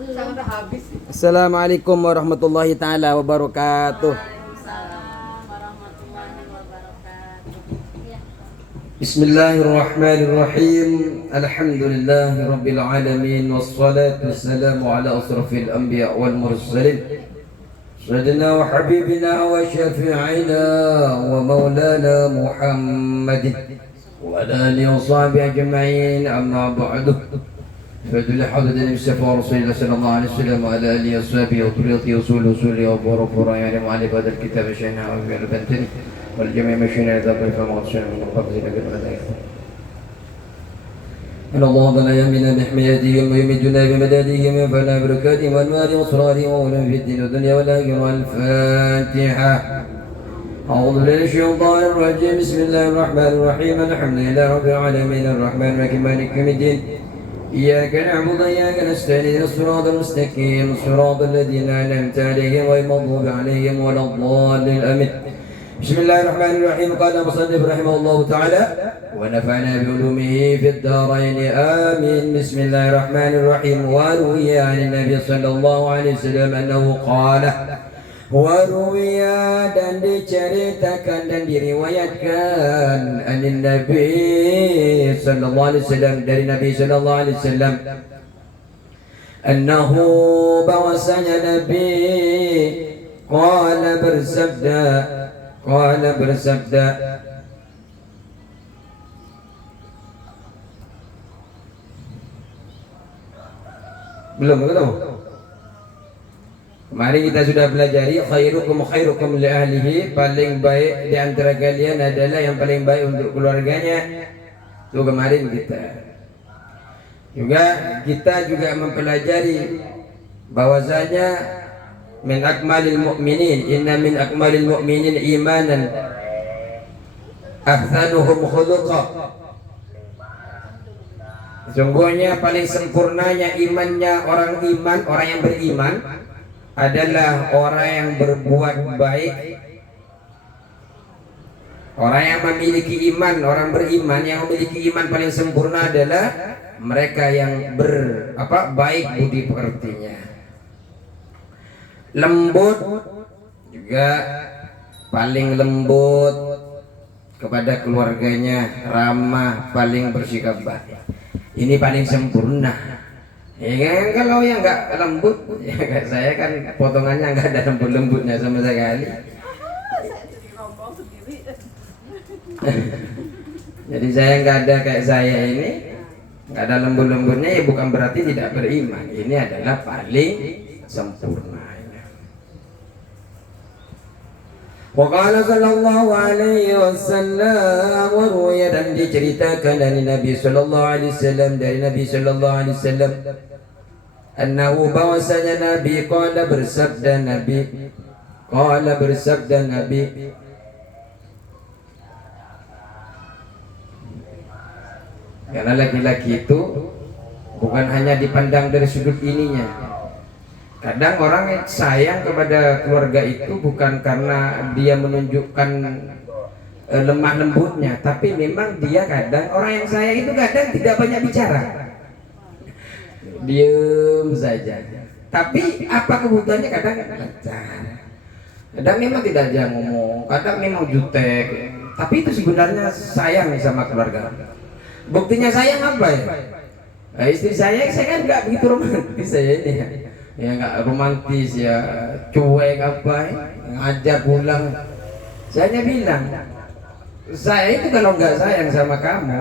Assalamualaikum warahmatullahi taala wabarakatuh. Waalaikumsalam warahmatullahi wabarakatuh. Bismillahirrahmanirrahim. Alhamdulillahi rabbil alamin wassalatu wassalamu ala asrafil anbiya wal mursalin. Sayyidina wa habibina wa syafi'ina wa maulana Muhammadin wa ala alihi wa sahbihi ajma'in, amma ba'du. فدل حضرة المصطفى رسول الله صلى الله عليه وسلم وعلى آله وصحبه وطريقته وصوله وبركاته يعني معلم هذا الكتاب شيخنا وفي البنتين والجميع مشينا إلى ذلك فمغشنا من القبض إلى الملائكة. إن الله لا يمنا بحمايتهم ويمدنا بمدادهم فلا بركاتهم وأنوار وأسرارهم وأولهم في الدين والدنيا والآخرة. الفاتحة. أعوذ بالله من الشيطان الرجيم. بسم الله الرحمن الرحيم. الحمد لله رب العالمين الرحمن الرحيم مالك يوم الدين. إياك نعبد وإياك نستعين الصراط المستقيم صراط الذين أنعمت عليهم غير المغضوب عليهم ولا الضالين آمين. بسم الله الرحمن الرحيم. قال المصنف رحمه الله تعالى ونفعنا بعلومه في الدارين آمين. بسم الله الرحمن الرحيم. وروي عن النبي صلى الله عليه وسلم أنه قال waruya dan diceritakan dan diriwayatkan anin Nabi sallallahu alaihi wasallam dari Nabi sallallahu alaihi wasallam annahu bahwasanya Nabi qala bersabda belum ketemu. Kemarin kita sudah pelajari khairukum li ahlihi, paling baik di antara kalian adalah yang paling baik untuk keluarganya. Itu kemarin kita juga mempelajari bahwasanya min akmalil mu'minin, inna min akmalil mu'minin imanan ahsanuhum khuluqa. Sungguhnya paling sempurnanya imannya orang yang beriman adalah orang yang berbuat baik. Orang yang memiliki iman, orang beriman yang memiliki iman paling sempurna adalah mereka yang baik budi pekertinya. Lembut juga paling lembut kepada keluarganya, ramah, paling bersikap baik. Ini paling sempurna. Ya kan, kalau yang nggak lembut, ya kayak saya kan potongannya nggak ada lembut-lembutnya sama sekali. Jadi saya nggak ada kayak saya ini, nggak ada lembut-lembutnya, ya bukan berarti tidak beriman. Ini adalah paling sempurna. Waqala sallallahu alaihi wasallam, waruya dan diceritakan dari Nabi sallallahu alaihi wasallam dari Nabi sallallahu alaihi wasallam annahu bahwasanya Nabi qala bersabda Nabi karena laki-laki itu bukan hanya dipandang dari sudut ininya. Kadang orang sayang kepada keluarga itu bukan karena dia menunjukkan lemah lembutnya, tapi memang dia kadang orang yang sayang itu kadang tidak banyak bicara, diam saja. Tapi apa kebutuhannya kadang lancar. Kadang memang tidak dia ngomong, kadang memang jutek, tapi itu sebenarnya sayang sama keluarga. Buktinya sayang apa ya? Nah, istri saya kan nggak begitu romantis saya ini ya nggak romantis ya, cuek apa ngajak pulang. Saya bilang saya itu kalau nggak sayang sama kamu,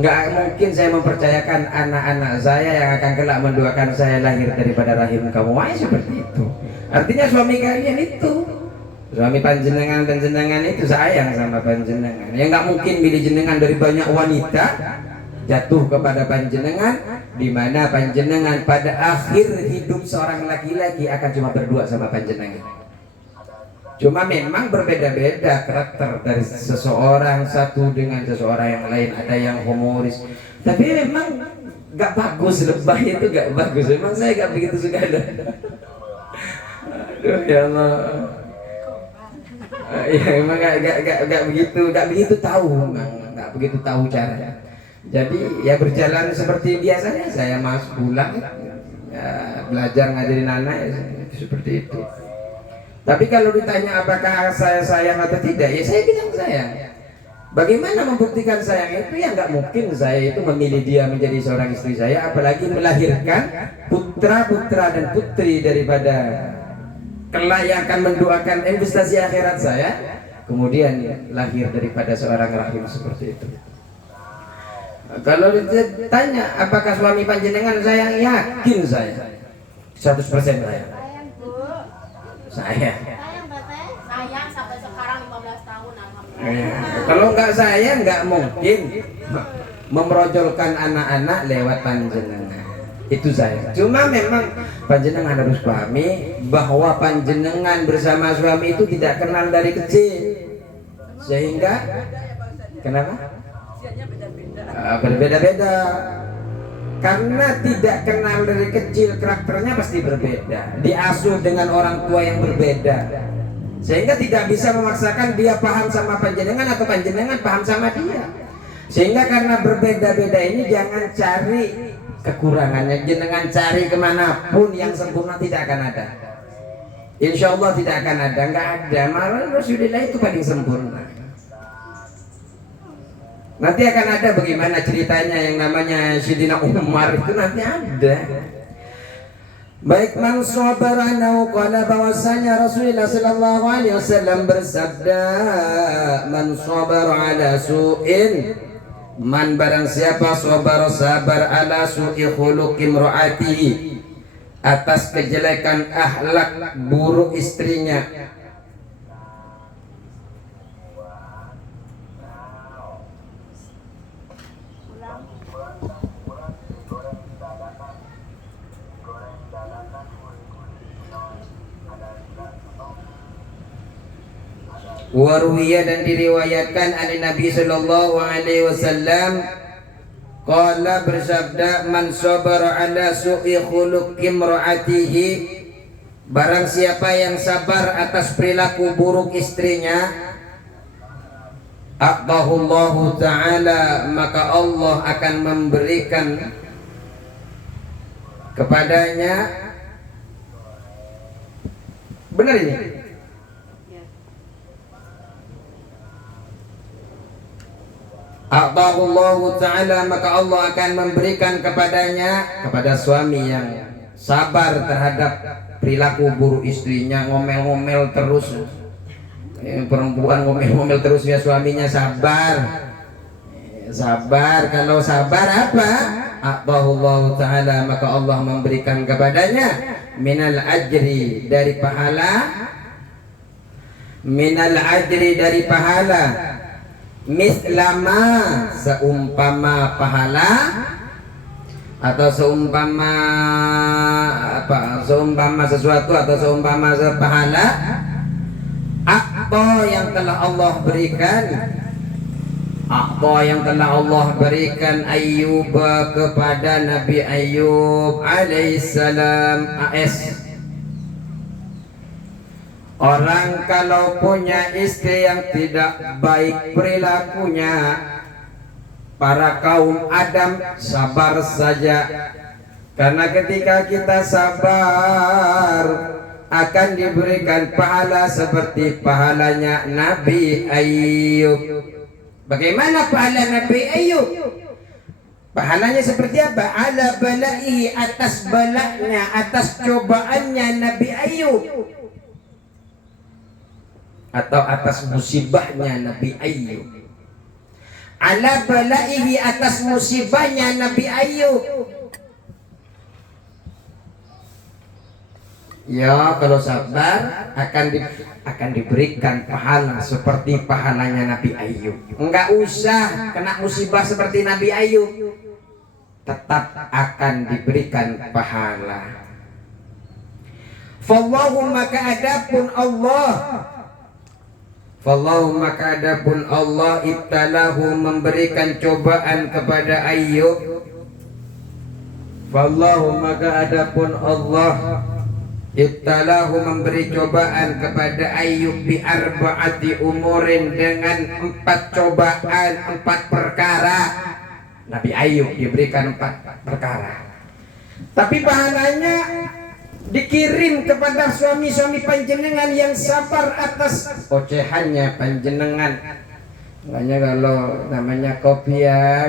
nggak mungkin saya mempercayakan anak-anak saya yang akan kelak mendoakan saya lahir daripada rahim kamu. Wah, seperti itu. Artinya suami kalian itu, suami panjenengan itu sayang sama panjenengan. Ya nggak mungkin milih jenengan dari banyak wanita jatuh kepada panjenengan, di mana panjenengan pada akhir hidup seorang laki-laki akan cuma berdua sama panjenengan. Cuma memang berbeda-beda karakter dari seseorang satu dengan seseorang yang lain. Ada yang humoris, tapi memang gak bagus, lebay itu gak bagus. Memang saya gak begitu suka. Aduh ya Allah. Ya memang gak begitu tahu, memang gak begitu tahu caranya. Jadi ya berjalan seperti biasanya, saya pulang ya, belajar ngajarin anak ya, seperti itu. Tapi kalau ditanya apakah saya sayang atau tidak, ya saya bilang sayang. Bagaimana membuktikan sayang itu? Ya nggak mungkin saya itu memilih dia menjadi seorang istri saya, apalagi melahirkan putra-putra dan putri daripada kelak yang akan mendoakan investasi akhirat saya, kemudian lahir daripada seorang rahim seperti itu. Kalau ditanya apakah suami panjenengan sayang, yakin saya 100% saya. Sayang Bu. Saya. Sayang Tete. Sayang sampai sekarang 15 tahun alhamdulillah. Kalau nggak saya nggak mungkin memerojolkan anak-anak lewat panjenengan. Itu saya. Cuma memang panjenengan harus pahami bahwa panjenengan bersama suami itu tidak kenal dari kecil, sehingga kenapa? Berbeda-beda. Karena tidak kenal dari kecil, karakternya pasti berbeda. Diasuh dengan orang tua yang berbeda, sehingga tidak bisa memaksakan dia paham sama panjenengan atau panjenengan paham sama dia. Sehingga karena berbeda-beda ini jangan cari kekurangannya, jangan cari kemanapun, yang sempurna tidak akan ada. Insya Allah tidak akan ada, nggak ada. Malah Rasulullah itu paling sempurna. Nanti akan ada bagaimana ceritanya yang namanya Sidina Umar itu nanti ada. Baik, man sabara qala, bahwasanya Rasulullah sallallahu alaihi wasallam bersabda, man sabara ala su'in, man barang siapa sabar ala su'i khuluqi imraatihi, atas kejelekan akhlak buruk istrinya. Waruwiya, dan diriwayatkan dari Nabi sallallahu alaihi wasallam qala, bersabda, man sabara ala su'i khuluqi imraatihi, barang siapa yang sabar atas perilaku buruk istrinya, aqdahullahu ta'ala, maka Allah akan memberikan kepadanya, benar ini? Aqdahullahu ta'ala, maka Allah akan memberikan kepadanya, kepada suami yang sabar terhadap perilaku buruk istrinya, ngomel-ngomel terus, perempuan ngomel-ngomel terus ya, suaminya sabar. Kalau sabar apa? Aqdahullahu ta'ala, maka Allah memberikan kepadanya minal ajri, dari pahala, minal ajri, dari pahala, mislama, seumpama pahala, atau seumpama apa, seumpama sesuatu atau seumpama pahala apa yang telah Allah berikan, apa yang telah Allah berikan Ayyub kepada Nabi Ayyub alaihissalam. Orang kalau punya istri yang tidak baik perilakunya, para kaum Adam sabar saja. Karena ketika kita sabar, akan diberikan pahala seperti pahalanya Nabi Ayyub. Bagaimana pahala Nabi Ayyub? Pahalanya seperti apa? Ala balaihi, atas balaknya, atas cobaannya Nabi Ayyub, atau atas musibahnya Nabi Ayyub. Ala balaihi, atas musibahnya Nabi Ayyub. Ya, kalau sabar akan diberikan pahala seperti pahalanya Nabi Ayyub. Enggak usah kena musibah seperti Nabi Ayyub, tetap akan diberikan pahala. Fallahu, maka adapun Allah, Fallahu, maka adapun Allah, ibtalahu, memberikan cobaan kepada Ayyub. Fallahu, maka adapun Allah, ibtalahu, memberi cobaan kepada Ayyub bi arba'ati umurin, dengan 4 cobaan, 4 perkara. Nabi Ayyub diberikan 4 perkara. Tapi pahalanya dikirim kepada suami-suami panjenengan yang sabar atas ocehannya panjenengan. Makanya kalau namanya kopi ya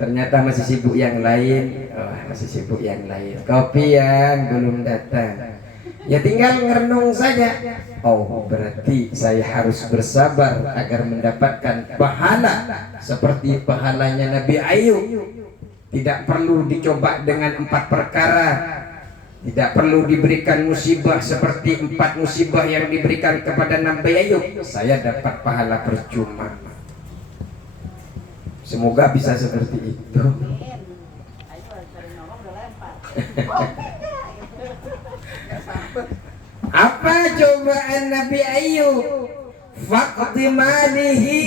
ternyata masih sibuk yang lain, masih sibuk yang lain. Kopi yang belum datang. Ya tinggal ngerenung saja. Oh, berarti saya harus bersabar agar mendapatkan pahala seperti pahalanya Nabi Ayub. Tidak perlu dicoba dengan 4 perkara. Tidak perlu diberikan musibah seperti 4 musibah yang diberikan kepada Nabi Ayub. Saya dapat pahala percuma. Semoga bisa seperti itu. Apa cobaan Nabi Ayub? Faqdi malihi,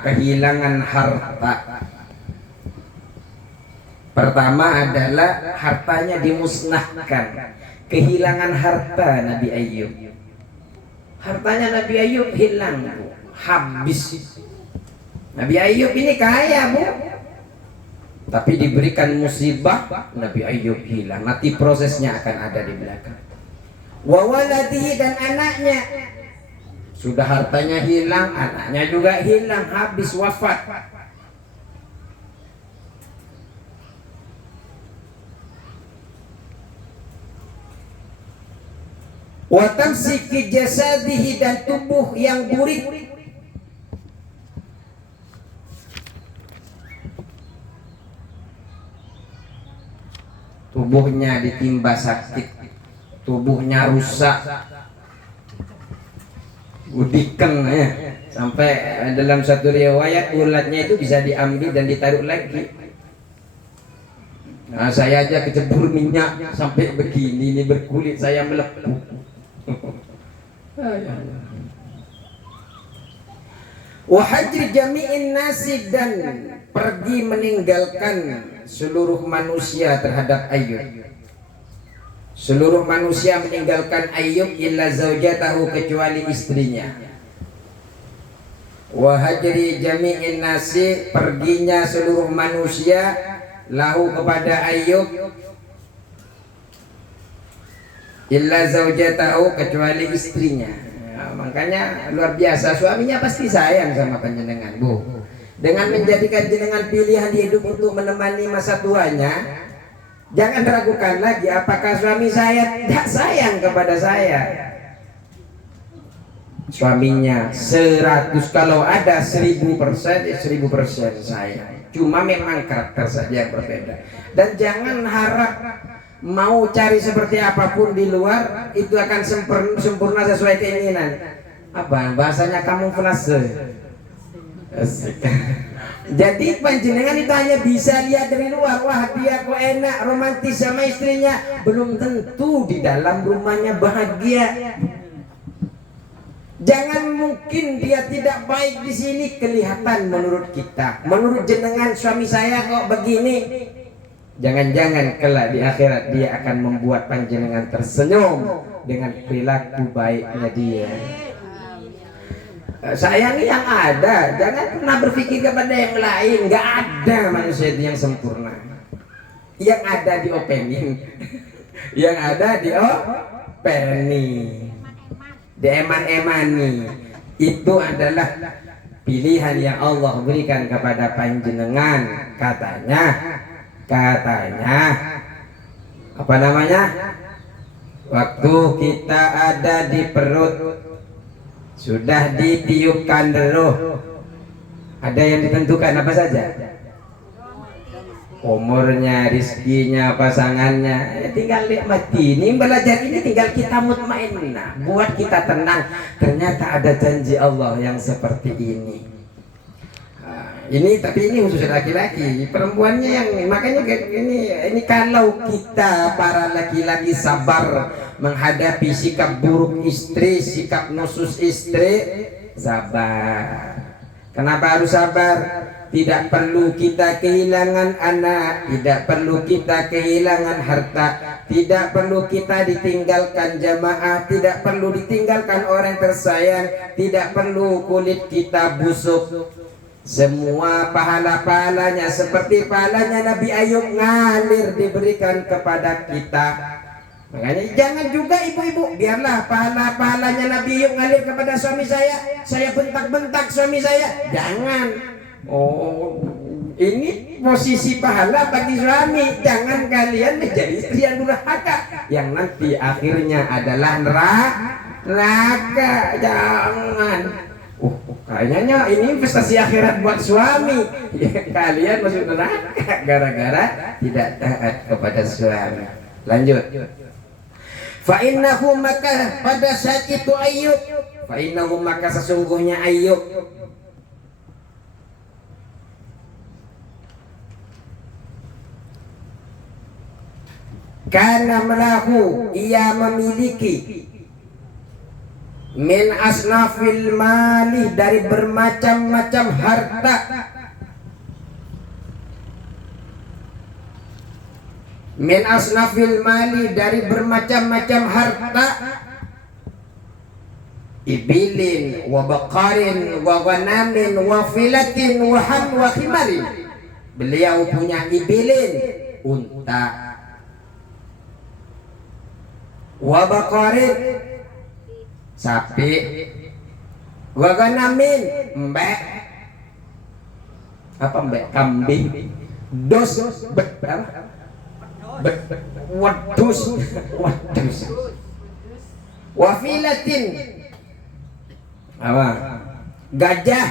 kehilangan harta. Pertama adalah hartanya dimusnahkan. Kehilangan harta Nabi Ayub. Hartanya Nabi Ayub hilang, habis. Nabi Ayub ini kaya, Bu. Tapi diberikan musibah, Nabi Ayub hilang. Nanti prosesnya akan ada di belakang. Wa waladihi, dan anaknya. Sudah hartanya hilang, anaknya juga hilang, habis, wafat. Wa tamsiki jasadihi, dan tubuh yang burik. Tubuhnya ditimpa sakit, tubuhnya rusak, udiken ya. Sampai dalam satu riwayat ulatnya itu bisa diambil dan ditaruh lagi. Nah, saya aja kecebur minyak sampai begini, ini berkulit saya melepuh. Wahajri jami'in nasi, dan pergi meninggalkan seluruh manusia terhadap Ayub. Seluruh manusia meninggalkan Ayub illa zaujatahu, kecuali istrinya. Wahajri jami'in nasi, perginya seluruh manusia lahu kepada Ayub illa zaujatahu, kecuali istrinya. Makanya luar biasa, suaminya pasti sayang sama panjenengan, Bu. Dengan menjadikan jenengan pilihan hidup untuk menemani masa tuanya, jangan ragukan lagi apakah suami saya tidak sayang kepada saya. Suaminya 100, kalau ada 1000%, 1000% sayang. Cuma memang karakter saja yang berbeda. Dan jangan harap mau cari seperti apapun di luar itu akan sempurna sesuai keinginan. Apa bahasanya, kamuflase. Jadi panjenengan itu hanya bisa lihat dari luar, wah dia kok enak romantis sama istrinya, belum tentu di dalam rumahnya bahagia. Jangan mungkin dia tidak baik di sini kelihatan menurut kita, menurut jenengan suami saya kok begini. Jangan-jangan kelak di akhirat dia akan membuat panjenengan tersenyum dengan perilaku baiknya dia. Sayangi yang ada, jangan pernah berpikir kepada yang lain. Nggak ada manusia itu yang sempurna. Yang ada diopenin, yang ada diopeni, dieman-emani. Itu adalah pilihan yang Allah berikan kepada panjenengan. Katanya apa namanya? Waktu kita ada di perut sudah ditiupkan roh. Ada yang ditentukan apa saja? Umurnya, rizkinya, pasangannya. Tinggal nikmati. Ini belajar ini tinggal kita mutmainnah, buat kita tenang. Ternyata ada janji Allah yang seperti ini. Ini tapi ini khusus laki-laki, perempuannya yang makanya ini kalau kita para laki-laki sabar menghadapi sikap buruk istri, sikap nusus istri, sabar. Kenapa harus sabar? Tidak perlu kita kehilangan anak, tidak perlu kita kehilangan harta, tidak perlu kita ditinggalkan jamaah, tidak perlu ditinggalkan orang tersayang, tidak perlu kulit kita busuk. Semua pahala-pahalanya seperti pahalanya Nabi Ayub ngalir diberikan kepada kita. Makanya jangan juga ibu-ibu, biarlah pahala-pahalanya Nabi Ayub ngalir kepada suami saya bentak-bentak suami saya. Jangan. Oh, ini posisi pahala bagi suami. Jangan kalian menjadi istri yang durhaka yang nanti akhirnya adalah neraka. Jangan. Kayaknya ini investasi akhirat buat suami. Ya, kalian masuk neraka gara-gara tidak taat kepada suami. Lanjut. Fa innahu maka pada saat itu Ayub, fa innahu maka sesungguhnya Ayub karena melahu ia memiliki min asnafil mali dari bermacam-macam harta, min asnafil mali dari bermacam-macam harta, ibilin wa baqarin wa ghanamin wa filatin wa ham wa khimarin. Beliau punya ibilin, unta, wa baqarin, sapi, wa ghanamin, mbek, apa mbek, kambing, dos, wadus, wafilatin, apa, gajah,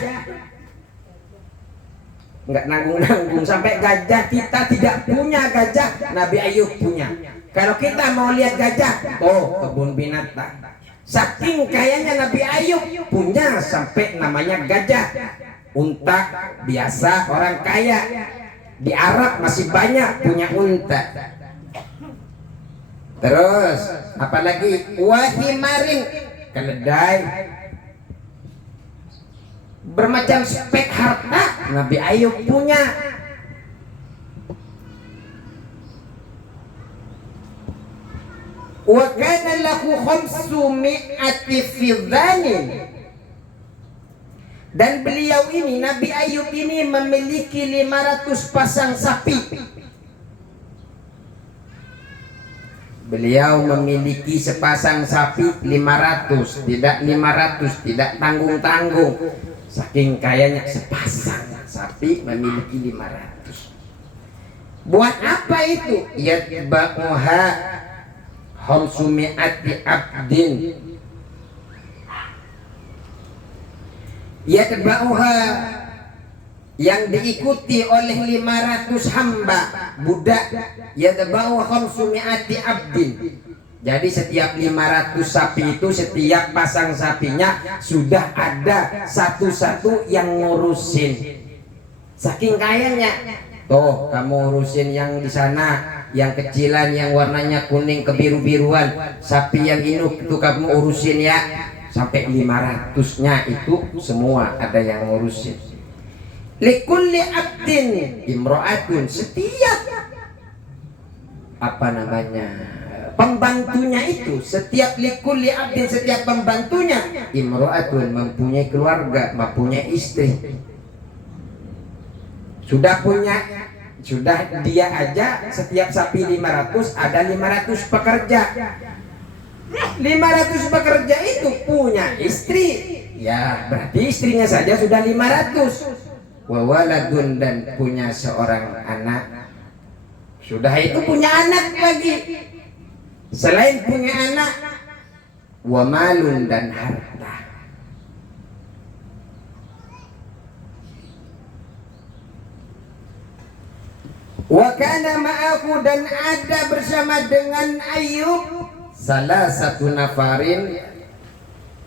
nggak nanggung-nanggung sampai gajah kita tidak punya gajah, Nabi Ayub punya. Kalau kita mau lihat gajah, oh kebun binatang. Saking kayanya Nabi Ayub punya sampai namanya gajah. Unta biasa orang kaya. Di Arab masih banyak punya unta. Terus apalagi wahimarin, keledai. Bermacam spek harta Nabi Ayub punya. Wa kana lahu 500 fiddanin, dan beliau ini Nabi Ayub ini memiliki 500 pasang sapi. Beliau memiliki sepasang sapi 500, tidak tanggung-tanggung. Saking kayanya sepasang sapi memiliki 500. Buat apa itu? Yatba'uha khamsumi'ati abdin, yatba'uha yang diikuti oleh 500 hamba budak, yatba'uha khamsumi'ati abdin. Jadi setiap 500 sapi itu, setiap pasang sapinya sudah ada satu-satu yang ngurusin. Saking kayanya. Tuh, kamu urusin yang di sana, yang kecilan, yang warnanya kuning kebiru-biruan. Sapi yang ini itu kamu urusin ya. Sampai 500-nya itu semua ada yang ngurusin. Likulli abdin imro'atun, setiap apa namanya pembantunya itu, setiap likulli abdin, setiap pembantunya imro'atun, mempunyai keluarga, mempunyai istri. Sudah dia aja setiap sapi 500 ada 500 pekerja. 500 pekerja itu punya istri. Ya, berarti istrinya saja sudah 500. Wa waladun, dan punya seorang anak. Sudah itu punya anak lagi. Selain punya anak, wa malun, dan harta. Wa kana ma'ahu, dan ada bersama dengan Ayub salah satu nafarin,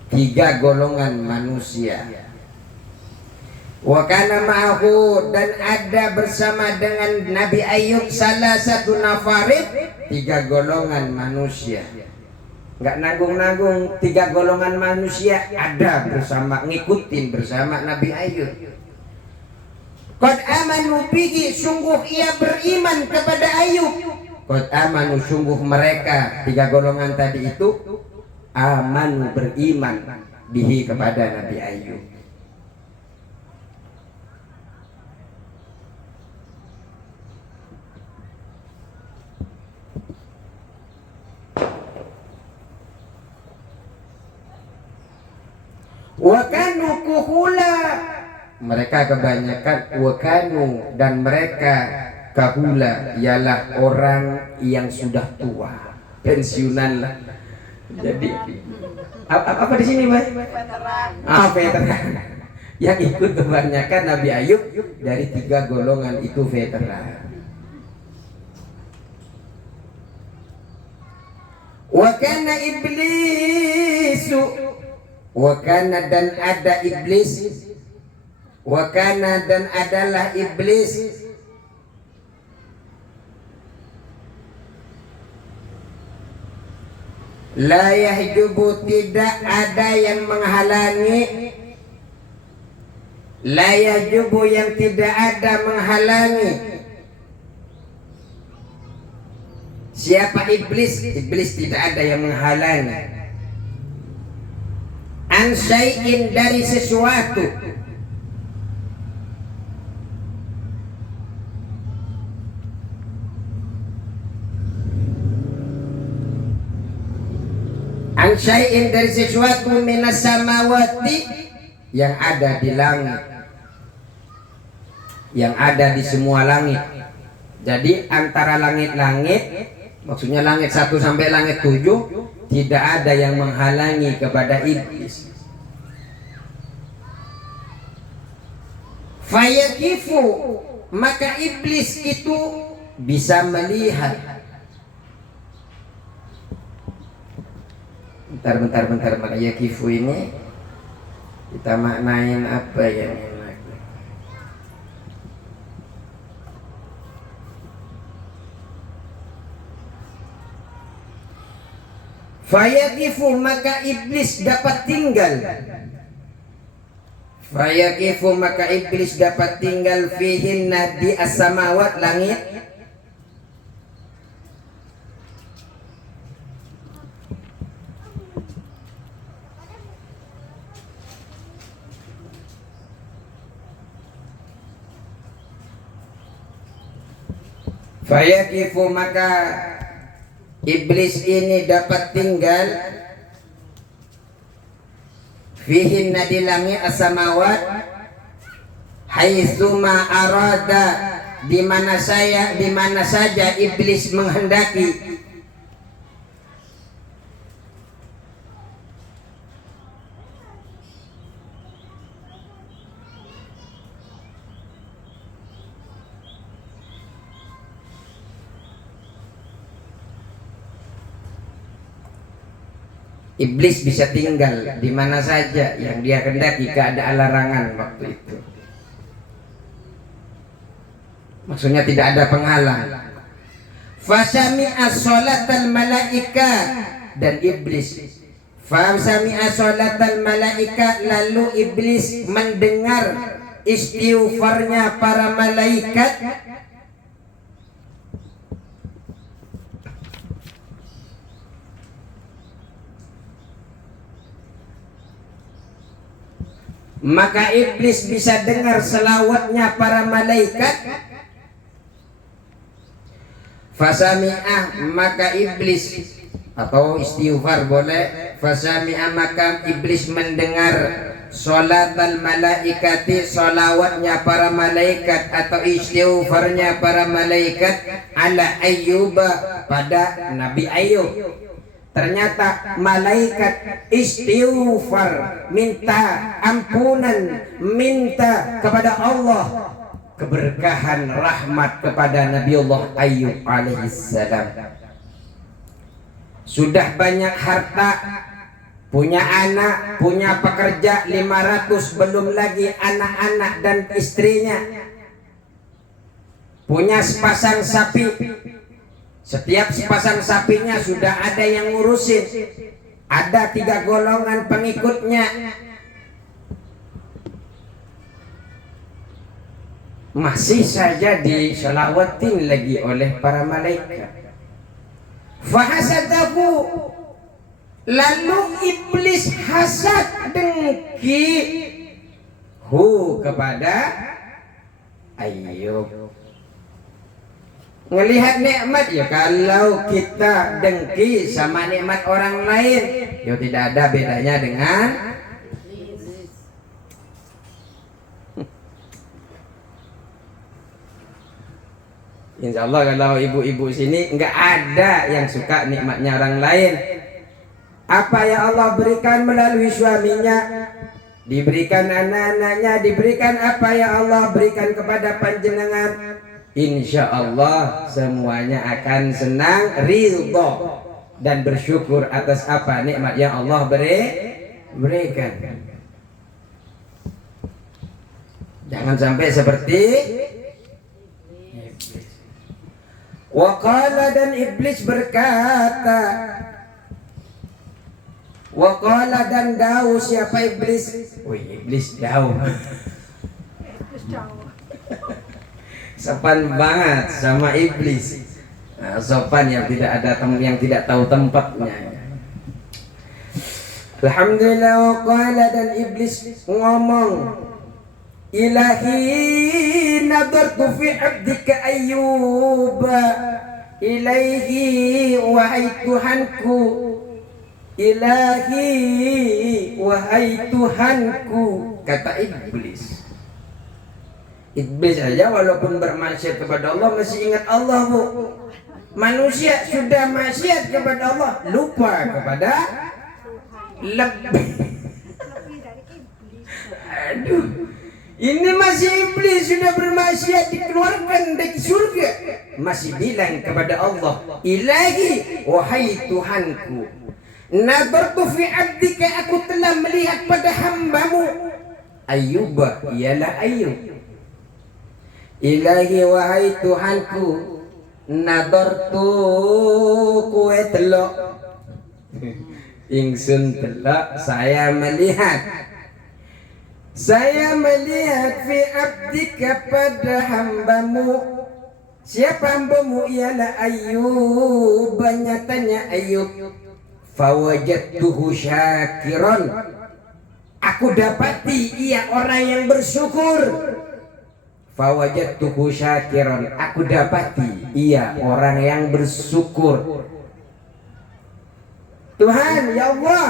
3 golongan manusia. Wa kana ma'ahu, dan ada bersama dengan Nabi Ayub salah satu nafarin, 3 golongan manusia. Enggak nanggung-nanggung, 3 golongan manusia ada bersama, ngikutin bersama Nabi Ayub. Qad amanu bihi, sungguh ia beriman kepada Ayub. Qad amanu, sungguh mereka 3 golongan tadi itu amanu, beriman bihi, kepada Nabi Ayub. Wakanu kuhula, mereka kebanyakan wakanu, dan mereka kahula ialah orang yang sudah tua, pensiunan lah. Jadi apa di sini, Mas? Veteran. Veteran. Yang ikut kebanyakan Nabi Ayub dari 3 golongan itu veteran. Wakana iblisu, wakana dan ada iblis, wakana dan adalah iblis, la yahjubu, tidak ada yang menghalangi, la yahjubu yang tidak ada menghalangi. Siapa iblis? Iblis tidak ada yang menghalangi. An syai'in, dari sesuatu. An syai'in, dari sesuatu, minas samawati, yang ada di langit, yang ada di semua langit. Jadi antara langit-langit, maksudnya langit 1 sampai langit 7, tidak ada yang menghalangi kepada iblis. Fayakifu, maka iblis itu bisa melihat. Bentar, maka yakifu ini kita maknain apa ya? Fayakifu, maka iblis dapat tinggal. Fayakifu, maka iblis dapat tinggal fihinna, di as-samawat, langit. Fayakifu, maka iblis ini dapat tinggal fihinna, di langit as-samawat, haitsuma arada, di mana saja iblis menghendaki. Iblis bisa tinggal di mana saja yang dia kehendaki, gak ada larangan waktu itu. Maksudnya tidak ada penghalang. Fasami'a sholatal malaika, dan iblis fasami'a sholatal malaika, lalu iblis mendengar istighfarnya para malaikat. Maka iblis bisa dengar selawatnya para malaikat. Fasami'ah, maka iblis, atau istighfar boleh. Fasami'ah, maka iblis mendengar sholatal malaikati, sholawatnya para malaikat atau istighfarnya para malaikat, ala Ayyuba, pada Nabi Ayub. Ternyata malaikat istighfar, minta ampunan, minta kepada Allah keberkahan, rahmat kepada Nabiullah Ayyub alaihissalam. Sudah banyak harta, punya anak, punya pekerja 500, belum lagi anak-anak dan istrinya. Punya sepasang sapi, setiap sepasang sapinya sudah ada yang ngurusin. Ada 3 golongan pengikutnya. Masih saja diselawatin lagi oleh para malaikat. Fahasadahu, lalu iblis hasad, dengki kepada Ayub. Ngelihat nikmat, ya kalau kita dengki sama nikmat orang lain, ya tidak ada bedanya dengan Insya Allah kalau ibu-ibu sini nggak ada yang suka nikmatnya orang lain. Apa yang Allah berikan melalui suaminya, diberikan anak-anaknya, diberikan apa yang Allah berikan kepada panjenengan, insya Allah semuanya akan senang, ridho dan bersyukur atas apa nikmat yang Allah berikan. Jangan sampai seperti iblis. Waqala, dan iblis berkata, waqala, dan dawu siapa iblis? Wih, iblis dawu. Sopan banget sama iblis. Nah, sopan yang tidak ada yang tidak tahu tempatnya. Alhamdulillah, waqala, dan iblis ngomong, Ilahi nadartu fi abdika Ayyub, ilaihi wahai Tuhanku, ilahi wahai Tuhanku, kata iblis. Iblis saja walaupun bermaksiat kepada Allah masih ingat Allah, Bu. Manusia sudah maksiat kepada Allah, lupa kepada lebih. Aduh, ini masih iblis sudah bermaksiat, dikeluarkan dari surga, masih bilang kepada Allah, Ilahi wahai Tuhanku, nadartu fi abdika, aku telah melihat pada hambamu Ayyub, ialah Ayyub. Ilahi wahai Tuhanku, nadartu kue telok, ingsun telok, saya melihat fi abdika pada hambamu. Siapa hambamu? Ialah Ayyub, nyatanya Ayyub. Fawajadtuhu syakiron, aku dapati ia orang yang bersyukur. Fawajadtuhu syakiron, aku dapati ia orang yang bersyukur. Tuhan, ya Allah,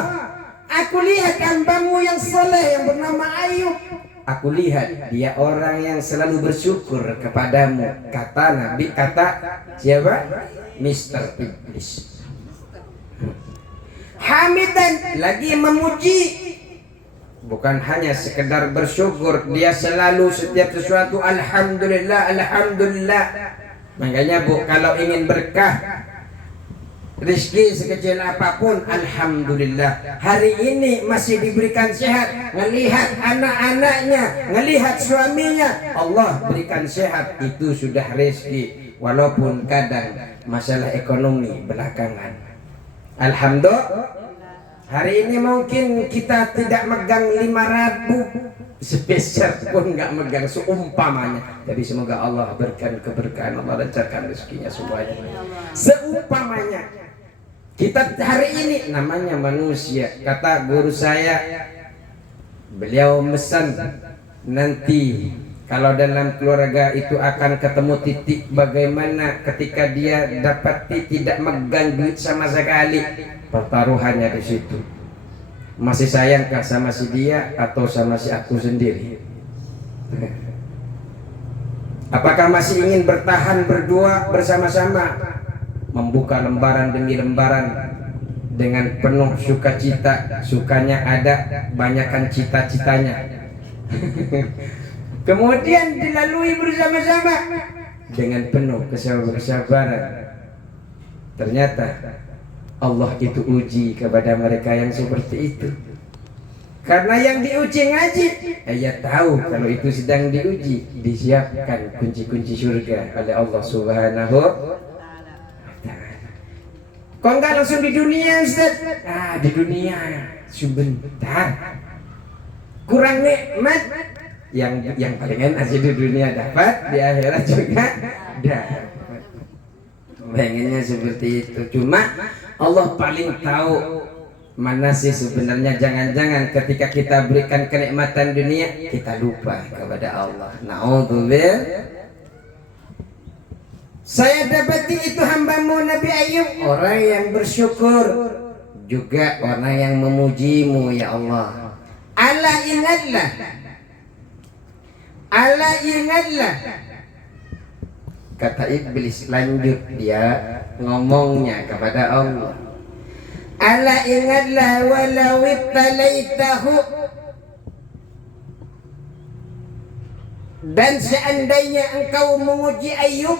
aku lihat hambamu yang saleh yang bernama Ayyub. Aku lihat dia orang yang selalu bersyukur kepadamu. Kata Nabi, kata siapa? Mr. Iblis. Hamidan, lagi memuji. Bukan hanya sekedar bersyukur, dia selalu setiap sesuatu alhamdulillah, alhamdulillah. Makanya Bu, kalau ingin berkah rezeki sekecil apapun, alhamdulillah. Hari ini masih diberikan sehat, ngelihat anak-anaknya, ngelihat suaminya, Allah berikan sehat, itu sudah rezeki. Walaupun kadang masalah ekonomi belakangan, alhamdulillah. Hari ini mungkin kita tidak megang 500 spesial pun nggak megang seumpamanya. Tapi semoga Allah berikan keberkahan, Allah lancarkan rezekinya semuanya. Seumpamanya kita hari ini, namanya manusia. Kata guru saya, beliau mesan nanti kalau dalam keluarga itu akan ketemu titik bagaimana ketika dia dapati tidak megang duit sama sekali. Pertaruhannya di situ. Masih sayangkah sama si dia atau sama si aku sendiri? Apakah masih ingin bertahan berdua bersama-sama, membuka lembaran demi lembaran dengan penuh sukacita, sukanya ada, banyakkan cita-citanya. Kemudian dilalui bersama-sama dengan penuh kesabaran. Ternyata Allah itu uji kepada mereka yang seperti itu. Karena yang diuji ngaji, ya tahu kalau itu sedang diuji, disiapkan kunci-kunci surga oleh Allah Subhanahu wa Ta'ala. Kok enggak langsung di dunia, Ustaz? Di dunia sebentar. Kurang nikmat. Yang paling enak di dunia dapat, di akhirat juga dapat. Pengennya seperti itu. Cuma Allah paling tahu mana sih sebenarnya. Jangan-jangan ketika kita berikan kenikmatan dunia, kita lupa kepada Allah. Na'udzubillah. Saya dapati itu hambamu Nabi Ayyub, orang yang bersyukur, juga orang yang memujimu ya Allah. Ala ingatlah Kata iblis, lanjut dia ngomongnya kepada Allah. Ala ingatlah walau ibtalaitahu, dan seandainya engkau menguji Ayub,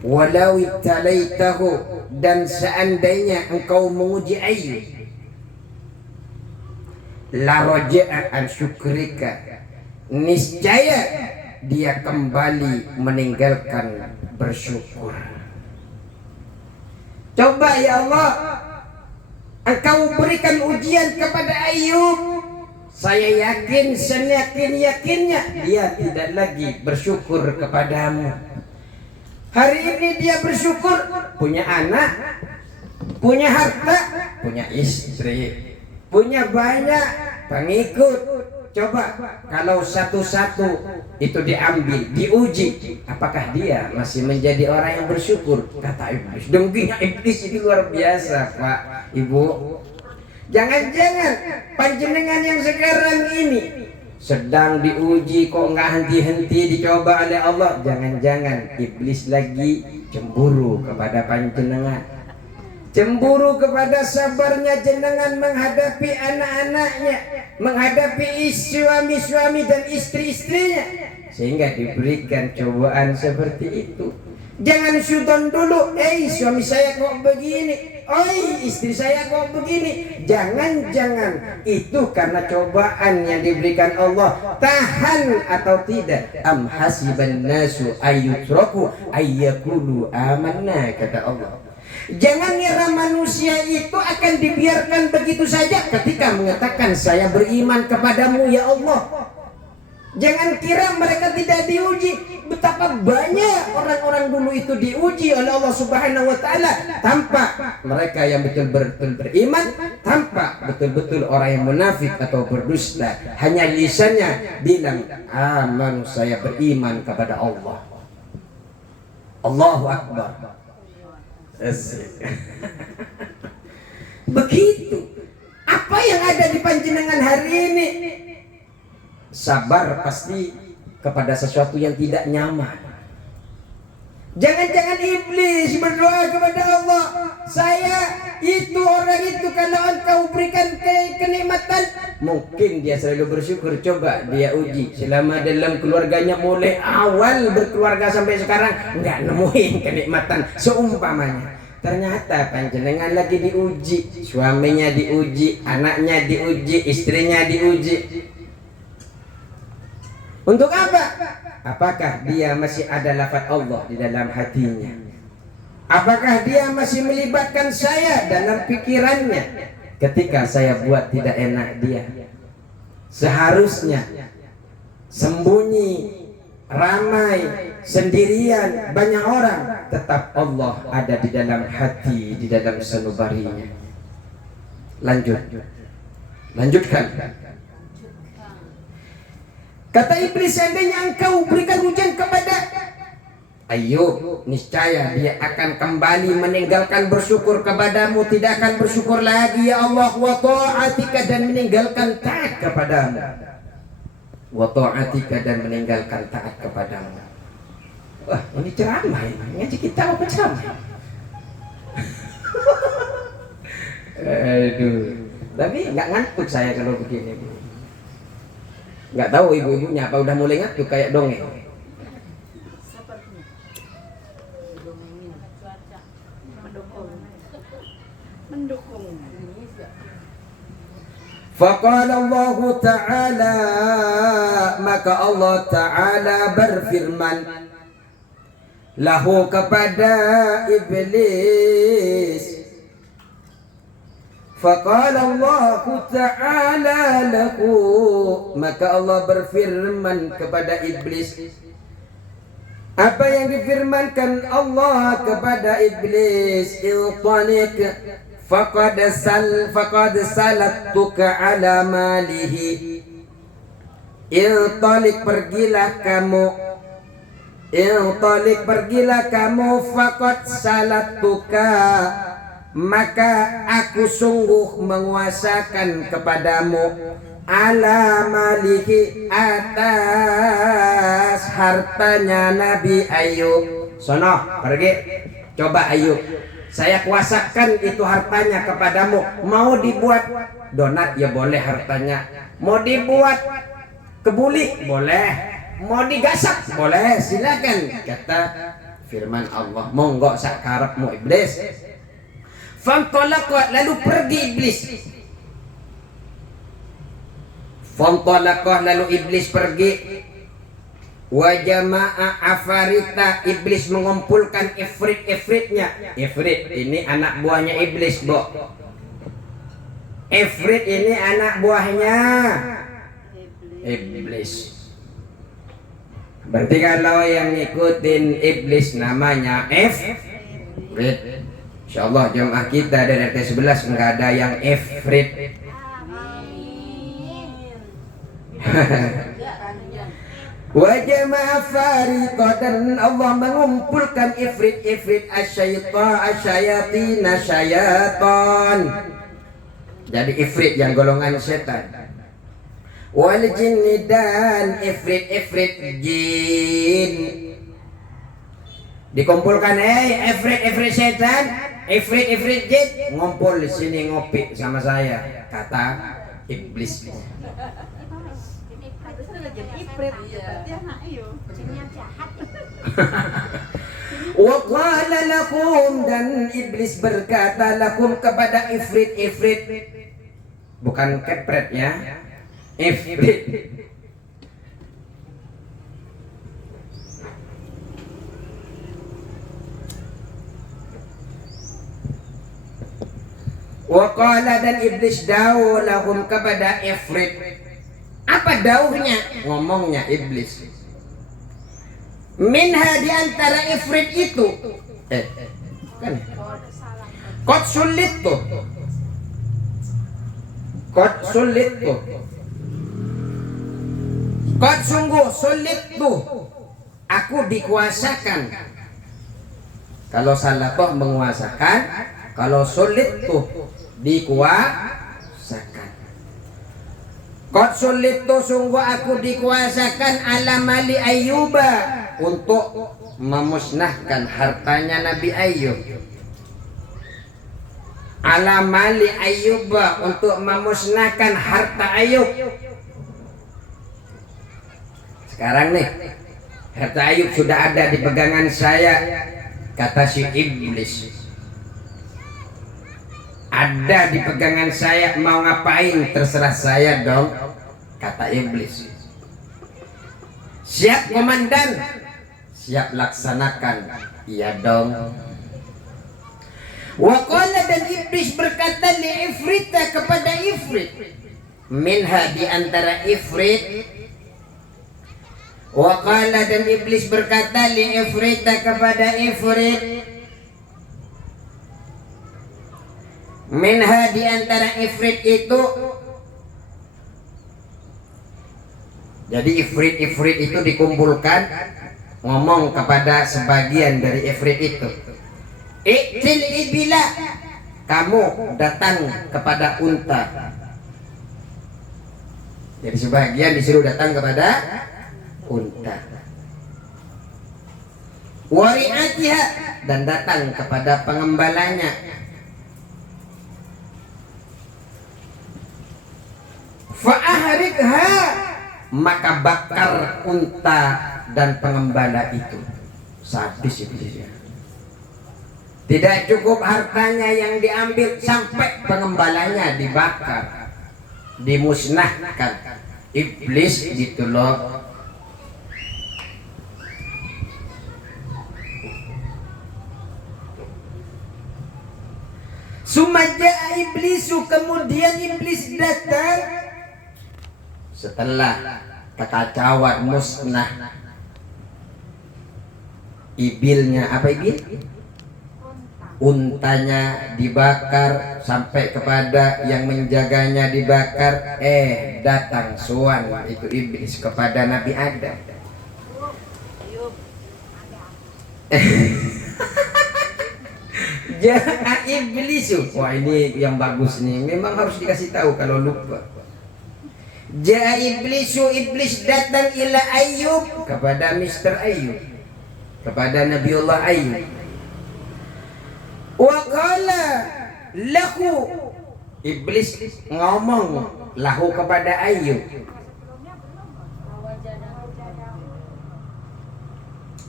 walau ibtalaitahu, dan seandainya engkau menguji Ayub, la raja'a an syukrika, niscaya dia kembali meninggalkan bersyukur. Coba ya Allah, engkau berikan ujian kepada Ayub. Saya yakin, seyakin-yakinnya dia tidak lagi bersyukur kepadamu. Hari ini dia bersyukur, punya anak, punya harta, punya istri, punya banyak pengikut. Coba kalau satu-satu itu diambil, diuji, apakah dia masih menjadi orang yang bersyukur? Kata iblis. Dengkinya iblis itu luar biasa, Pak, Ibu. Jangan-jangan panjenengan yang sekarang ini sedang diuji kok nggak henti-henti dicoba oleh Allah. Jangan-jangan iblis lagi cemburu kepada panjenengan, cemburu kepada sabarnya jenengan menghadapi anak-anaknya, menghadapi suami-suami dan istri-istrinya, sehingga diberikan cobaan seperti itu. Jangan sudon dulu, suami saya kok begini, istri saya kok begini. Jangan-jangan itu karena cobaan yang diberikan Allah. Tahan atau tidak. Am hasiban nasu ayyutraku ayyakulu amanna, kata Allah. Jangan ngira manusia itu akan dibiarkan begitu saja ketika mengatakan saya beriman kepadamu ya Allah. Jangan kira mereka tidak diuji. Betapa banyak orang-orang dulu itu diuji oleh Allah Subhanahu wa taala, tampak mereka yang betul-betul beriman, tampak betul-betul orang yang munafik atau berdusta. Hanya lisannya bilang aman, saya beriman kepada Allah. Allahu Akbar. Begitu. Apa yang ada di panjenengan hari ini? Sabar pasti kepada sesuatu yang tidak nyaman. Jangan-jangan iblis berdoa kepada Allah, saya itu orang itu kalau engkau berikan kenikmatan, mungkin dia selalu bersyukur. Coba dia uji selama dalam keluarganya, mulai awal berkeluarga sampai sekarang nggak nemuin kenikmatan seumpamanya. Ternyata panjenengan lagi diuji, suaminya diuji, anaknya diuji, istrinya diuji. Untuk apa? Apakah dia masih ada lafaz Allah di dalam hatinya? Apakah dia masih melibatkan saya dalam pikirannya ketika saya buat tidak enak dia? Seharusnya sembunyi, ramai, sendirian, banyak orang, tetap Allah ada di dalam hati, di dalam sanubarinya. Lanjutkan. Kata iblis, seandainya engkau berikan ujian kepada Ayub, niscaya dia akan kembali meninggalkan bersyukur kepadamu, tidak akan bersyukur lagi ya Allah, wa ta'atika, dan meninggalkan taat kepadamu. Wa ta'atika, dan meninggalkan taat kepadamu. Wah, ini ceramah ini. Ngaji kita apa ceramah? Aduh. Tapi nggak ngantuk saya kalau begini. Nggak tahu ibu-ibunya apa udah mulai ngantuk kayak dongeng. Mendukung. Faqala Allah Ta'ala, maka Allah Ta'ala berfirman lahu kepada iblis. Faqala Allah Ta'ala lahu, maka Allah berfirman kepada iblis. Apa yang difirmankan Allah kepada iblis? Iltaniq faqad salattuka ala malihi. Iltaniq, pergilah kamu, faqad salattuka, maka aku sungguh menguasakan kepadamu ala maliki atas hartanya Nabi Ayub. Sono, pergi. Coba Ayub, saya kuasakan itu hartanya kepadamu. Mau dibuat donat ya boleh hartanya. Mau dibuat kebuli boleh. Mau digasak boleh, silakan. Kata firman Allah, monggo sakarepmu iblis. Fantalaqa, lalu pergi iblis. Fantalaqa, lalu iblis pergi. Wa jama'a afarita, iblis mengumpulkan ifrit-ifritnya. Ifrit ini anak buahnya iblis, Bo. Ifrit ini anak buahnya iblis. Berarti kalau yang ngikutin iblis namanya ifrit. Insyaallah jemaah kita dari RT 11 enggak ada yang ifrit. Wa jama'a fariqatan, Allah mengumpulkan ifrit-ifrit asyayatin. Jadi ifrit yang golongan setan. Wal jinni, dan ifrit-ifrit jin. Dikumpulkan, ifrit-ifrit setan, ifrit-ifrit jin, ngumpul di sini ngopi sama saya, kata iblis. Wa qala lakum, dan iblis berkata lakum kepada ifrit-ifrit, bukan kepret ya, ifrit. Wa qala, dan iblis dawuh lahum kepada ifrit. Apa dauhnya? Ngomongnya iblis. Minha, di antara ifrit itu. Kan? Qad sulit tuh. Qad sulit tuh. Qad sungguh sulit tuh. Aku dikuasakan. Kalau salah toh menguasakan. Kalau sulit tuh dikuasakan. Qad sulit tuh, sungguh aku dikuasakan ala mali Ayyuba, untuk memusnahkan hartanya Nabi Ayyub. Ala mali Ayyuba, untuk memusnahkan harta Ayyub. Sekarang nih, harta Ayyub sudah ada di pegangan saya, kata si iblis. Ada di pegangan saya, mau ngapain terserah saya dong, kata iblis. Siap komandan, siap laksanakan, iya dong. Wa qala, dan iblis berkata li ifrita, kepada ifrit. Minha, di antara ifrit. Wa qala, dan iblis berkata li ifrita, kepada ifrit. Minha, di antara ifrit itu. Jadi ifrit-ifrit itu dikumpulkan, ngomong kepada sebagian dari ifrit itu. Iktil ibila, kamu datang kepada unta. Jadi sebagian disuruh datang kepada unta. Wari'atiha, dan datang kepada pengembalanya. Fa'ahrikha, maka bakar unta dan pengembala itu. Sadis iblis ya. Tidak cukup hartanya yang diambil, sampai pengembalanya dibakar, dimusnahkan. Iblis gitu loh. Sumaja iblisu, kemudian iblis datang. Setelah kekacauan musnah, ibilnya, apa ibil? Untanya dibakar, sampai kepada yang menjaganya dibakar. Datang suan itu iblis kepada Nabi Adam. Ja'a iblisu. Wah, ini yang bagus nih, memang harus dikasih tahu kalau lupa. Ja'a iblis datang ila Ayub, kepada Mr. Ayub, kepada Nabiullah Ayub. Wa qala lahu, iblis ngomong lahu kepada Ayub.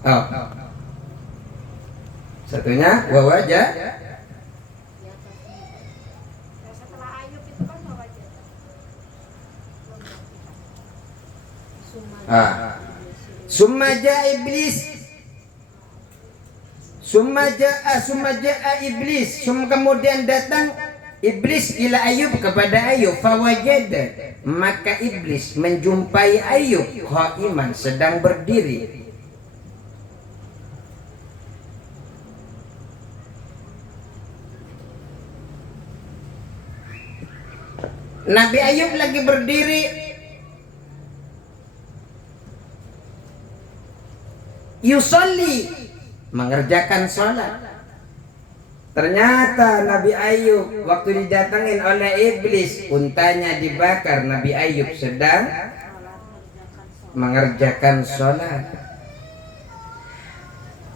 Oh. Satunya wa wajah. Setelah Ayub itu kan wajah. Summa ja'a iblis. Summa ja'a iblis. Kemudian datang iblis ila Ayub, kepada Ayub. Fawajada, maka iblis menjumpai Ayub qaiman, sedang berdiri. Nabi Ayub lagi berdiri, yusolli, mengerjakan sholat. Ternyata Nabi Ayub waktu didatangin oleh iblis, untanya dibakar. Nabi Ayub sedang mengerjakan sholat.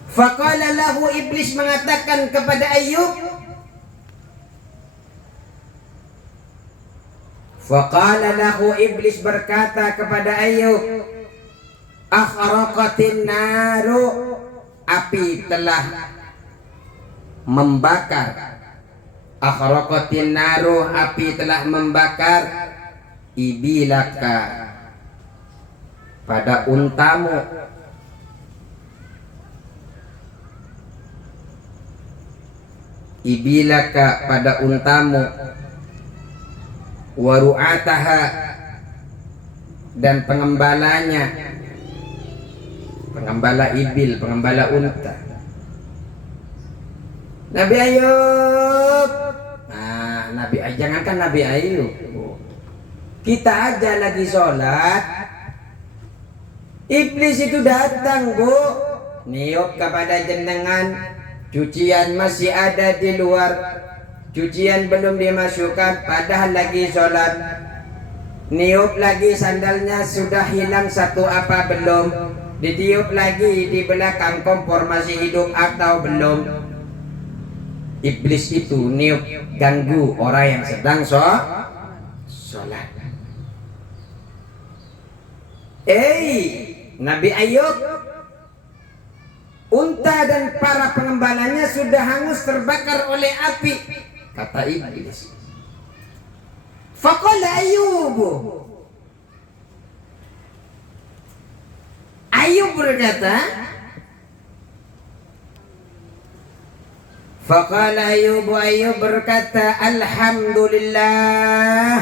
Faqala lahu, iblis mengatakan kepada Ayub, faqala lahu, iblis berkata kepada Ayub, akhraqatin naru, api telah membakar. Akhraqatin naru, api telah membakar. Ibilaka, pada untamu. Ibilaka, pada untamu. Waru'ataha, dan pengembalanya, pengembala ibil, pengembala unta. Nabi Ayub, jangankan Nabi Ayub, kita aja lagi sholat, iblis itu datang, Bu, niup kepada jenengan, cucian masih ada di luar, cucian belum dimasukkan, padahal lagi sholat. Niup lagi, sandalnya sudah hilang satu apa belum, ditiup lagi di belakang kompor masih hidup atau belum. Iblis itu niup, ganggu orang yang sedang sholat. Nabi Ayub, unta dan para pengembalanya sudah hangus terbakar oleh api, kata iblis. Faqala Ayub, Ayub berkata, faqala Ayub, Ayub berkata, alhamdulillah,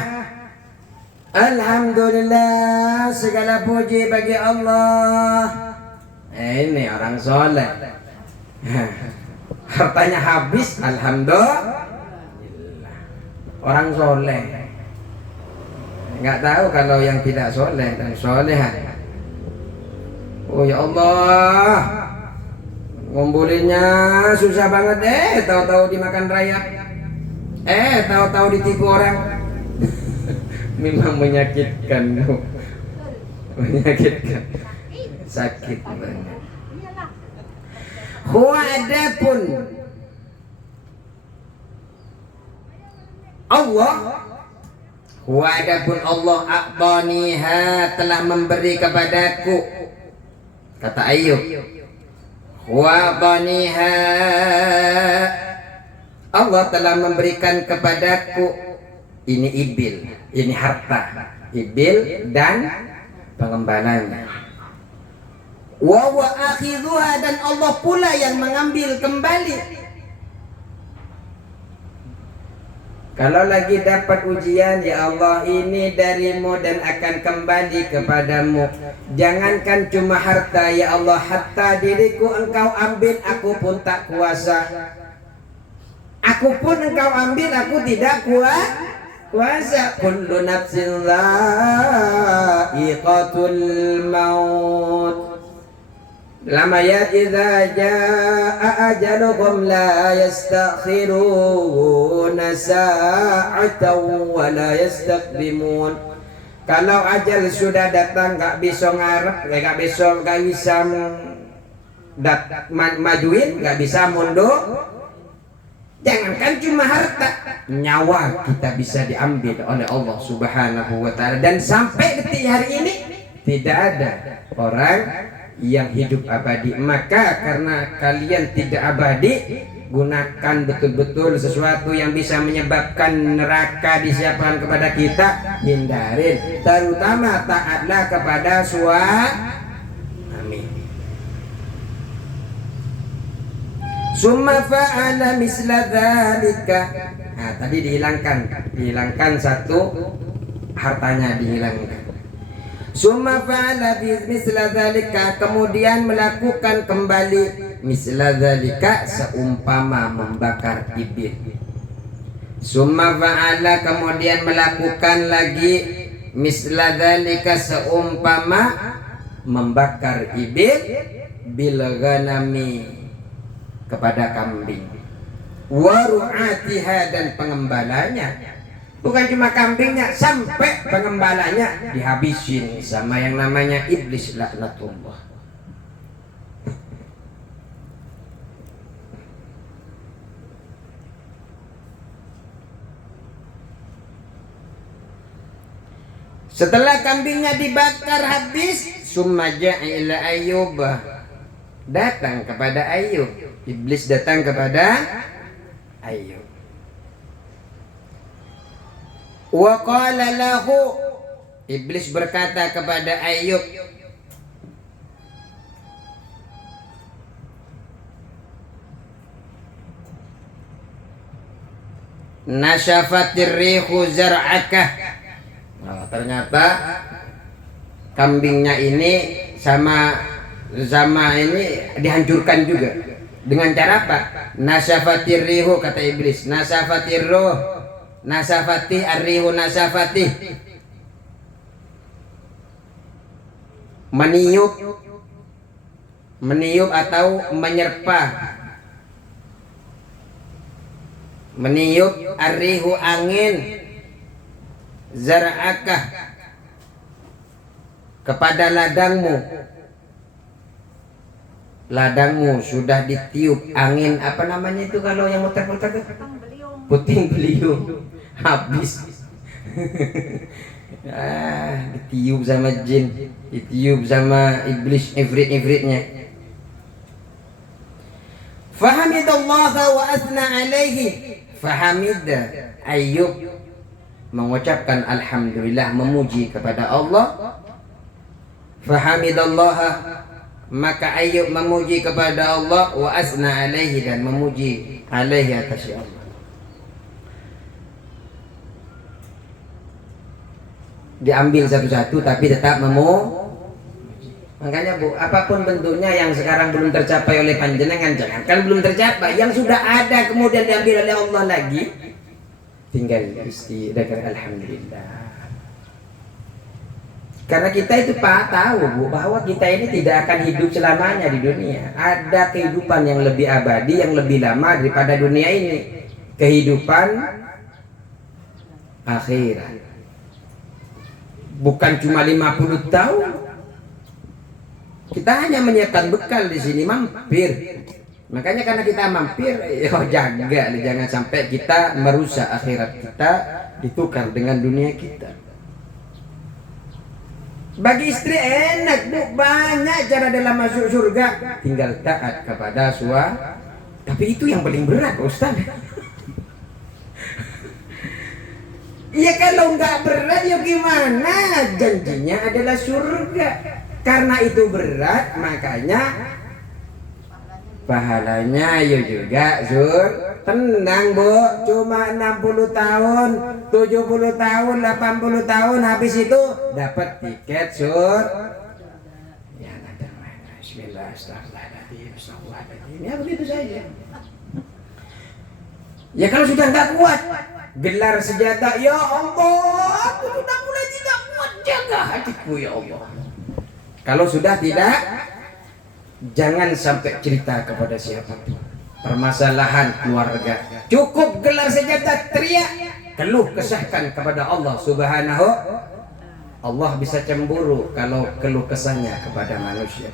alhamdulillah, segala puji bagi Allah. Ini orang soleh, hartanya habis, alhamdulillah. Orang soleh, nggak tahu kalau yang tidak soleh dan solehan. Oh ya Allah, ngumpulinnya susah banget, tahu-tahu dimakan rayap, tahu-tahu ditipu orang. Memang menyakitkan, menyakitkan, sakit banget. Huwa, adapun Allah, huwa, adapun Allah, a'taniha, telah memberi kepadaku, kata Ayub. Huwa a'taniha, Allah telah memberikan kepadaku. Ini ibil, ini harta, ibil dan pengembalanya. Wa wa akhidhuha, dan Allah pula yang mengambil kembali. Kalau lagi dapat ujian, ya Allah, ini darimu dan akan kembali kepadamu. Jangankan cuma harta, ya Allah, hatta diriku engkau ambil, aku pun tak kuasa. Aku pun engkau ambil, aku tidak kuasa. Kullu nafsin dha'iqatul maut. Lam ayat idza jaa ajaluhum la yastakhiruna sa'atan wa la yastaqdimun. Kalau ajal sudah datang gak bisa ngarep, gak bisa majuin, gak bisa mundur. Jangankan cuma harta, nyawa kita bisa diambil oleh Allah Subhanahu wa taala. Dan sampai detik hari ini tidak ada orang yang hidup abadi. Maka karena kalian tidak abadi, gunakan betul-betul sesuatu yang bisa menyebabkan neraka disiapkan kepada kita, hindarin. Terutama taatlah kepada suami. Summa fa'ala misla dzalika. Nah, tadi dihilangkan satu, hartanya dihilangkan. Summa fa'ala misla dzalika, kemudian melakukan kembali misla dzalika, seumpama membakar ibil. Summa fa'ala, kemudian melakukan lagi misla dzalika, seumpama membakar ibil, bil ghanami, kepada kambing, waru'atiha, dan pengembalanya. Bukan cuma kambingnya, sampai pengembalanya dihabisin sama yang namanya iblis laknatullah. Setelah kambingnya dibakar habis, summa ja'ila Ayyub, datang kepada Ayyub. Iblis datang kepada Ayyub. Wa qala lahu, iblis berkata kepada Ayyub, nashafatir rihu zar'aka. Nah, ternyata kambingnya ini sama ini dihancurkan juga. Dengan cara apa? Nasafatir rihu, kata iblis. Nasafatir ruh, nasafati arrihu, nasafati, meniup atau menyerpa. Meniup arrihu, angin, zar'akah, kepada ladangmu sudah ditiup angin, apa namanya itu kalau yang muter-muter tuh? Puting beliung. Habis. Ditiup sama jin, ditiup sama iblis, ifrit-ifritnya. Fahamidallaha wa asna alaihi. Fahamid Ayyub mengucapkan alhamdulillah, memuji kepada Allah. Fahamidallaha, maka Ayyub memuji kepada Allah, wa asna alaihi, dan memuji alaihi, atas Allah. Diambil satu-satu tapi tetap makanya Bu, apapun bentuknya yang sekarang belum tercapai oleh panjenengan, jangankan belum tercapai, yang sudah ada kemudian diambil oleh Allah lagi, tinggal istighfar, alhamdulillah. Karena kita itu tahu Bu, bahwa kita ini tidak akan hidup selamanya di dunia. Ada kehidupan yang lebih abadi, yang lebih lama daripada dunia ini. Kehidupan akhirat. Bukan cuma 50 tahun. Kita hanya menyiapkan bekal di sini, mampir. Makanya karena kita mampir, jaga, jangan sampai kita merusak akhirat kita ditukar dengan dunia kita. Bagi istri enak Bu, banyak cara dalam masuk surga, tinggal taat kepada suami. Tapi itu yang paling berat Ustaz. Ya kalau nggak berat ya gimana? Janjinya adalah surga. Karena itu berat, makanya pahalanya ya juga tenang Bu, cuma 60 tahun, 70 tahun, 80 tahun, habis itu dapat tiket ya ada. Bismillah, astagfirullahaladzim, ya begitu saja. Ya kalau sudah nggak kuat, gelar senjata, ya Allah, aku sudah mulai tidak kuat, jaga hatiku ya Allah. Kalau sudah tidak, jangan sampai cerita kepada siapapun permasalahan keluarga. Cukup gelar senjata, teriak, keluh kesahkan kepada Allah Subhanahu. Allah bisa cemburu kalau keluh kesahnya kepada manusia.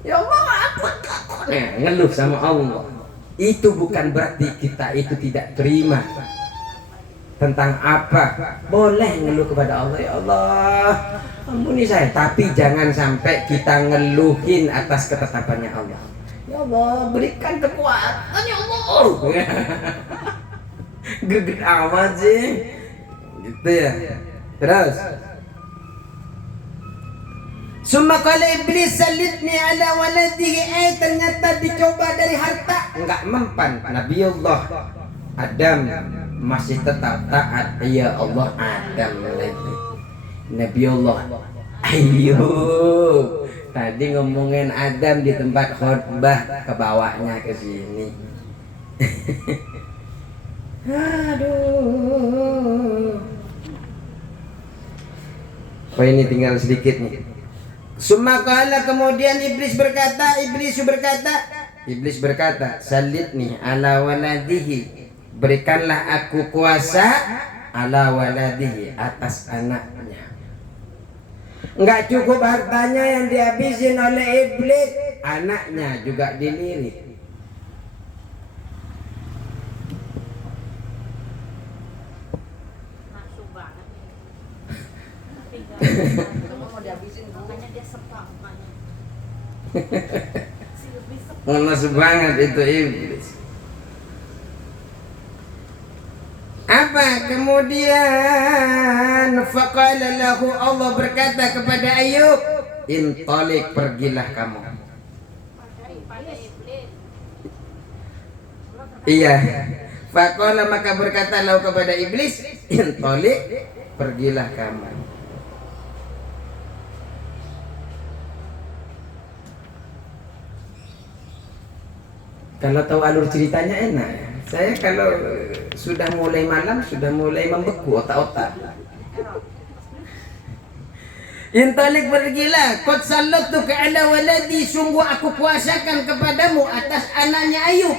Ya Allah, aku ngeluh sama Allah. Itu bukan berarti kita itu tidak terima tentang apa. Boleh ngeluh kepada Allah, ya Allah ampuni saya, tapi jangan sampai kita ngeluhin atas ketetapannya Allah. Ya Allah, berikan kekuatan ya Allah. Greget amat sih, gitu ya. Terus, summa qala iblis salitni ala waladihi, ternyata dicoba dari harta, enggak mempan. Nabiullah Adam masih tetap taat. Ya Allah, Adam lagi. Nabiullah Ayub, tadi ngomongin Adam di tempat khutbah, kebawanya ke sini. Aduh. Oh, ini tinggal sedikit nih. Sumakala, kemudian Iblis berkata, salitni ala waladihi, berikanlah aku kuasa ala waladihi, atas anaknya. Enggak cukup hartanya yang dihabisin oleh Iblis, anaknya juga dilirik. Nafsu banget. Mau dihabisin, makanya dia sepak makanya. Ngenes banget itu Iblis. Apa kemudian? Faqala lahu, Allah berkata kepada Ayub, intalik, pergilah kamu. Pada iblis. Iya. Faqala, maka berkata lahu kepada Iblis, intalik, pergilah kamu. Kalau tahu alur ceritanya enak. Saya kalau sudah mulai malam, sudah mulai membeku otak-otak. Intalik, pergilah, qad sallattuka ala waladi, sungguh aku kuasakan kepadamu atas anaknya Ayub.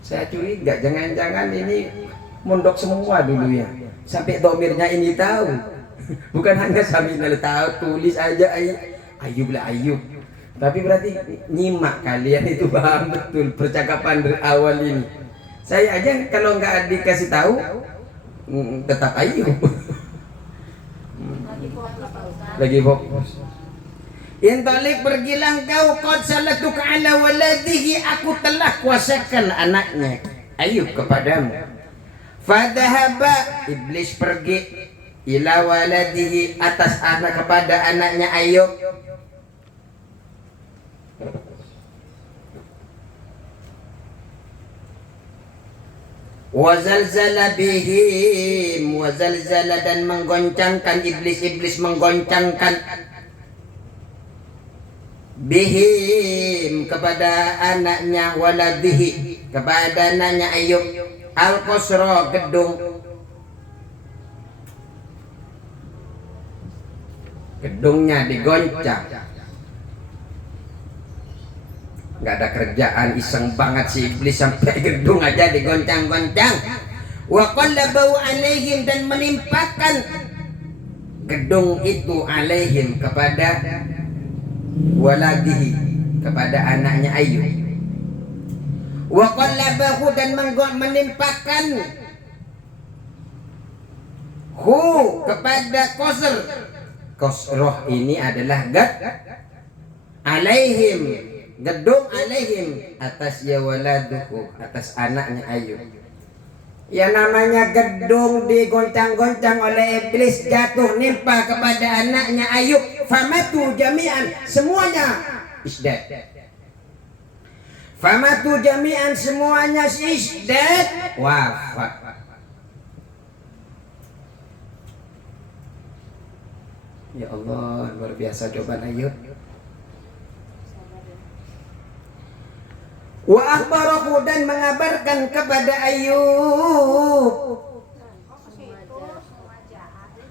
Saya curiga, jangan-jangan ini mondok semua dulu ya, sampai domirnya ini tahu. Bukan hanya Saminal tahu, tulis aja Ayub lah Ayub. Tapi berarti nyimak kalian itu paham betul percakapan dari awal ini. Saya aja kalau nggak dikasih tahu tetap Ayub. Lagi fokus. Intalik, pergilah engkau, qad salatuka ala waladihi, aku telah kuasakan anaknya Ayub kepadamu. Fadhahaba, Iblis pergi, ila waladihi, atas anak, kepada anaknya Ayub. Wazalzala bihim, wazalzala, dan menggoncangkan Iblis menggoncangkan bihim, kepada anaknya, waladihi, kepada anaknya Ayub, al-qasra, gedungnya digoncang. Nggak ada kerjaan, iseng banget si Iblis, sampai gedung aja digoncang-goncang. Wa qallabu alaihim, dan menimpakan gedung itu alaihim, kepada waladihi, kepada anaknya Ayub. Wa qallabahu, dan menimpakan kepada qasr. Qasroh ini adalah alaihim, gedung alaihim, atas ya waladuhu, atas anaknya Ayub. Ya namanya gedung digoncang-goncang oleh Iblis, jatuh nimpa kepada anaknya Ayub. Famatu jami'an, semuanya isdad. Famatu jami'an, semuanya isdad, wafat. Ya Allah, luar biasa cobaan Ayub. Wa akhbarahu, dan mengabarkan kepada Ayub.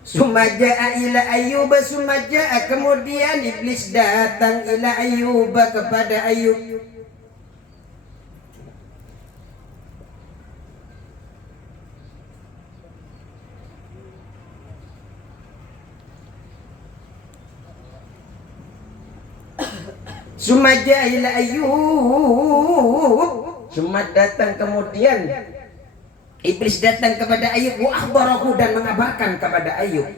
Sumaja'a ila Ayub, sumaja'a, kemudian Iblis datang ila Ayub, kepada Ayub. Summa ja'ila Ayub. Summa datang kemudian iblis datang kepada Ayub wa akhbarahu dan mengabarkan kepada Ayub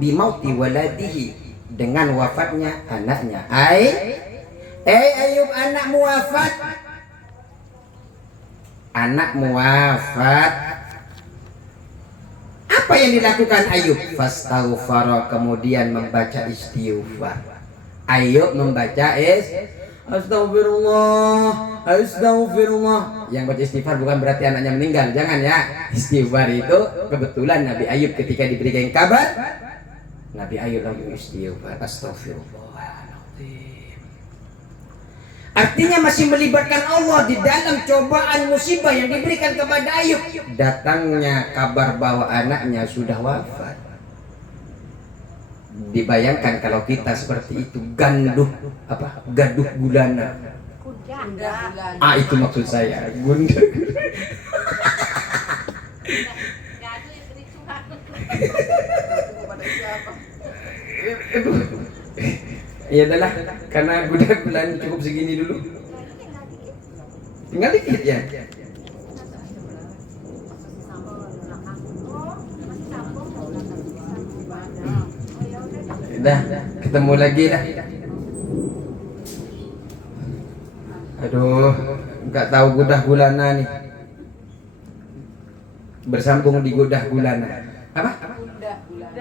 bimauti waladihi dengan wafatnya anaknya. Ayub, anakmu wafat. Anakmu wafat. Apa yang dilakukan Ayub? Fastaghfara, kemudian membaca istighfar. Ayub membaca Astagfirullah. Yang baca istighfar bukan berarti anaknya meninggal, jangan ya. Istighfar itu kebetulan Nabi Ayub ketika diberikan kabar, Nabi Ayub langsung istighfar. Astagfirullahaladzim. Artinya masih melibatkan Allah di dalam cobaan musibah yang diberikan kepada Ayub. Datangnya kabar bahwa anaknya sudah wafat. Dibayangkan kalau kita seperti itu, gaduh gulana. Itu maksud saya, gunda. Ya adalah karena gula-gulaan cukup segini dulu. Tinggal dikit ya. Dah, ketemu lagi dah. Aduh, nggak tahu gudah gulana nih. Bersambung di gudah gulana. Apa?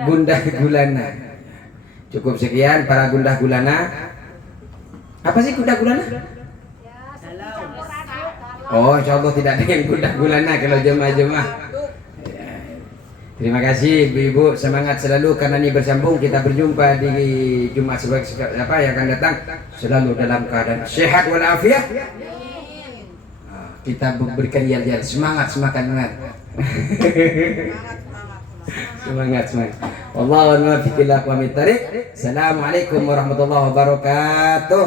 Gundah gulana. Cukup sekian para gundah gulana. Apa sih gundah gulana? Oh, insyaallah tidak ada yang gundah gulana kalau jemaah-jemaah. Terima kasih ibu-ibu, semangat selalu karena ini bersambung. Kita berjumpa di Jumat apa yang akan datang, selalu dalam keadaan sehat walafiat. Kita berikan yel-yel semangat. Semangat. Wallahu a'lam bishawab. Assalamualaikum warahmatullahi wabarakatuh.